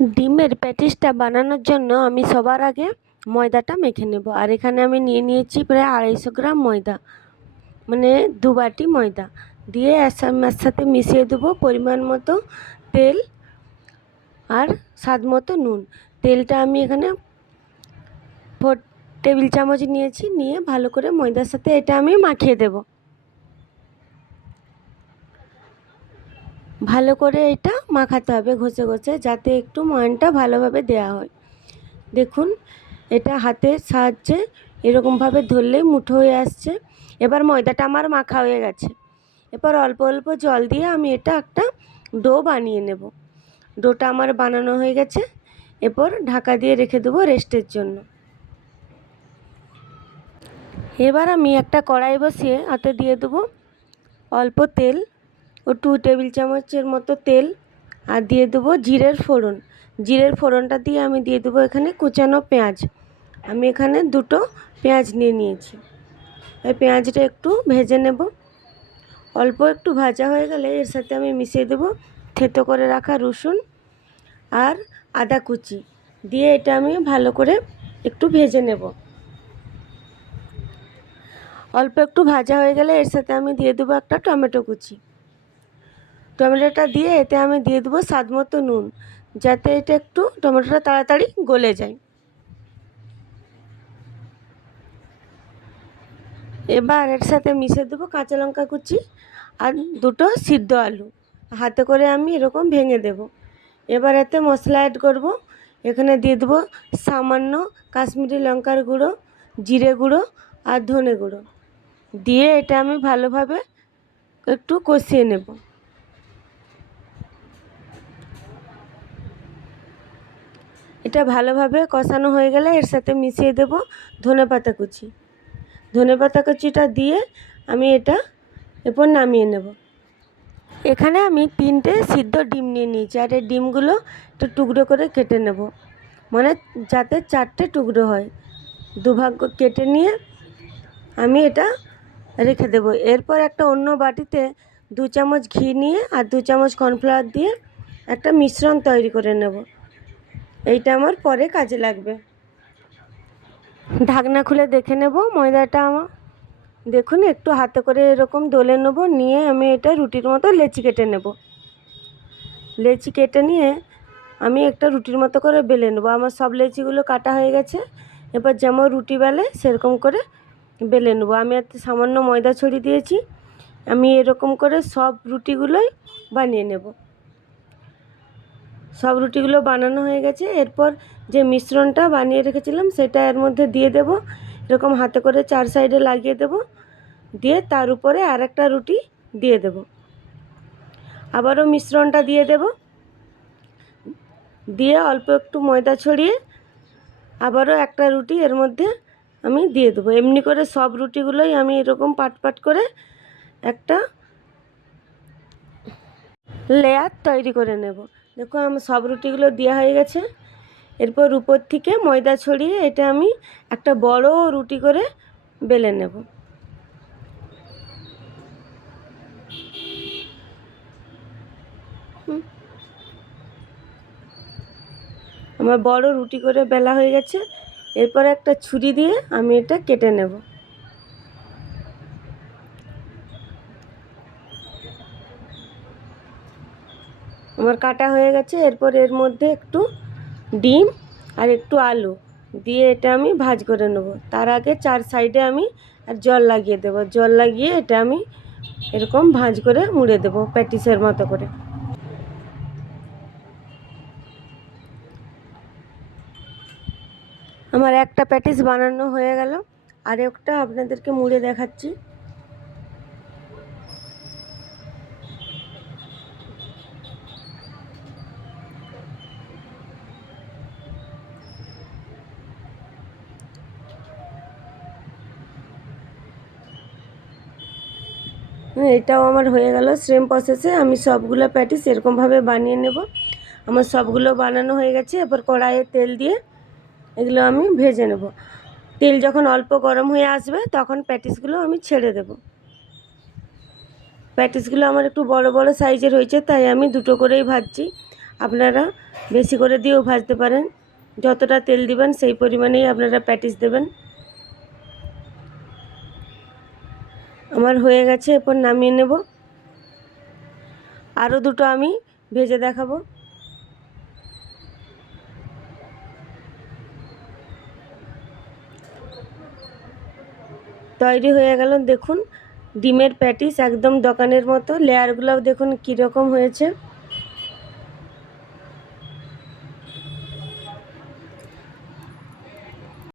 ডিমের প্যাটিসটা বানানোর জন্য আমি সবার আগে ময়দাটা মেখে নেব। আর এখানে আমি নিয়ে নিয়েছি প্রায় 250 গ্রাম ময়দা, মানে 2 বাটি ময়দা দিয়ে এর সাথে মিশিয়ে দেবো পরিমাণ মতো তেল আর স্বাদ মতো নুন। তেলটা আমি এখানে 4 টেবিল চামচ নিয়েছি, নিয়ে ভালো করে ময়দার সাথে এটা আমি মাখিয়ে দেব। ভালো করে এটা মাখাতে হবে ঘষে ঘষে, যাতে একটু ময়ানটা ভালোভাবে দেওয়া হয়। দেখুন এটা হাতের সাহায্যে এরকমভাবে ধরলেই মুঠো হয়ে আসছে। এবার ময়দাটা আমার মাখা হয়ে গেছে। এবার অল্প অল্প জল দিয়ে আমি এটা একটা ডো বানিয়ে নেব। ডোটা আমার বানানো হয়ে গেছে। এরপর ঢাকা দিয়ে রেখে দেবো রেস্টের জন্য। এবার আমি একটা কড়াই বসিয়ে হাতে দিয়ে দেবো অল্প তেল, ও 2 টেবিল চামচের মতো তেল, আর দিয়ে দেবো জিরের ফোড়ন। জিরের ফোড়নটা দিয়ে আমি দিয়ে দেবো এখানে কুচানো পেঁয়াজ। আমি এখানে 2টো পেঁয়াজ নিয়ে নিয়েছি। এই পেঁয়াজটা একটু ভেজে নেব। অল্প একটু ভাজা হয়ে গেলে এর সাথে আমি মিশিয়ে দেবো থেতো করে রাখা রসুন আর আদা কুচি দিয়ে এটা আমি ভালো করে একটু ভেজে নেব। অল্প একটু ভাজা হয়ে গেলে এর সাথে আমি দিয়ে দেবো একটা টমেটো কুচি। টমেটোটা দিয়ে এতে আমি দিয়ে দেবো স্বাদ মতো নুন, যাতে এটা একটু টমেটোটা তাড়াতাড়ি গলে যায়। এবার এর সাথে মিশিয়ে দেবো কাঁচা লঙ্কা কুচি আর 2টো সিদ্ধ আলু। হাতে করে আমি এরকম ভেঙে দেব। এবার এতে মশলা অ্যাড করব। এখানে দিয়ে দেবো সামান্য কাশ্মীরি লঙ্কার গুঁড়ো, জিরে গুঁড়ো আর ধনে গুঁড়ো দিয়ে এটা আমি ভালোভাবে একটু কষিয়ে নেব। এটা ভালোভাবে কষানো হয়ে গেলে এর সাথে মিশিয়ে দেব ধনেপাতা কুচি। ধনেপাতা কুচিটা দিয়ে আমি এটা এরপর নামিয়ে নেব। এখানে আমি 3টে সিদ্ধ ডিম নিয়ে নিয়েছি, আর এই ডিমগুলো একটু টুকরো করে কেটে নেব, মানে যাতে 4টে টুকরো হয়। দুভাগ কেটে নিয়ে আমি এটা রেখে দেব। এরপর একটা অন্য বাটিতে 2 চামচ ঘি নিয়ে আর 2 চামচ কর্নফ্লাওয়ার দিয়ে একটা মিশ্রণ তৈরি করে নেব। এইটা আমার পরে কাজে লাগবে। ঢাকনা খুলে দেখে নেব ময়দাটা আমার, দেখুন একটু হাতে করে এরকম দলে নেব, নিয়ে আমি এটা রুটির মতো লেচি কেটে নেব। লেচি কেটে নিয়ে আমি একটা রুটির মতো করে বেলে নেব। আমার সব লেচিগুলো কাটা হয়ে গেছে। এবার যেমন রুটি বেলে সেরকম করে বেলে নেব। আমি এতে সামান্য ময়দা ছড়িয়ে দিয়েছি। আমি এরকম করে সব রুটিগুলোই বানিয়ে নেব। সব রুটিগুলো বানানো হয়ে গেছে। এরপর যে মিশ্রণটা বানিয়ে রেখেছিলাম সেটা এর মধ্যে দিয়ে দেব। এরকম হাতে করে 4 সাইডে লাগিয়ে দেব, দিয়ে তার উপরে আর একটা রুটি দিয়ে দেব। আবারও মিশ্রণটা দিয়ে দেব, দিয়ে অল্প একটু ময়দা ছড়িয়ে আবারও একটা রুটি এর মধ্যে আমি দিয়ে দেবো। এমনি করে সব রুটিগুলোই আমি এরকম পাট পাট করে একটা লেয়ার তৈরি করে নেব। দেখো আমার সব রুটিগুলো দেওয়া হয়ে গেছে। এরপর উপর থেকে ময়দা ছড়িয়ে এটা আমি একটা বড় রুটি করে বেলে নেব। আমার বড় রুটি করে বেলা হয়ে গেছে। এরপর একটা ছুরি দিয়ে আমি এটা কেটে নেব। আমার কাটা হয়ে গেছে। এরপর এর মধ্যে একটু ডিম আর একটু আলু দিয়ে এটা আমি ভাজ করে নেব। তার আগে 4 সাইডে আমি আর জল লাগিয়ে দেব। জল লাগিয়ে এটা আমি এরকম ভাজ করে মুড়ে দেব প্যাটিসের মতো করে। আমার একটা প্যাটিস বানানো হয়ে গেল, আর একটা আপনাদেরকে মুড়ে দেখাচ্ছি। এটাও আমার হয়ে গেল। সেম প্রসেসে আমি সবগুলো প্যাটিস এরকমভাবে বানিয়ে নেব। আমার সবগুলো বানানো হয়ে গেছে। এবার কড়াইয়ে তেল দিয়ে এগুলো আমি ভেজে নেব। তেল যখন অল্প গরম হয়ে আসবে তখন প্যাটিসগুলো আমি ছেড়ে দেব। প্যাটিসগুলো আমার একটু বড় বড় সাইজের হয়েছে, তাই আমি 2টো করেই ভাজছি। আপনারা বেশি করে দিয়েও ভাজতে পারেন। যতটা তেল দিবেন সেই পরিমাণেই আপনারা প্যাটিস দেবেন। আমার হয়ে গেছে, এরপর নামিয়ে নেব। আরও দুটো আমি ভেজে দেখাবো। তৈরি হয়ে গেল, দেখুন ডিমের প্যাটিস একদম দোকানের মতো। লেয়ারগুলোও দেখুন কীরকম হয়েছে।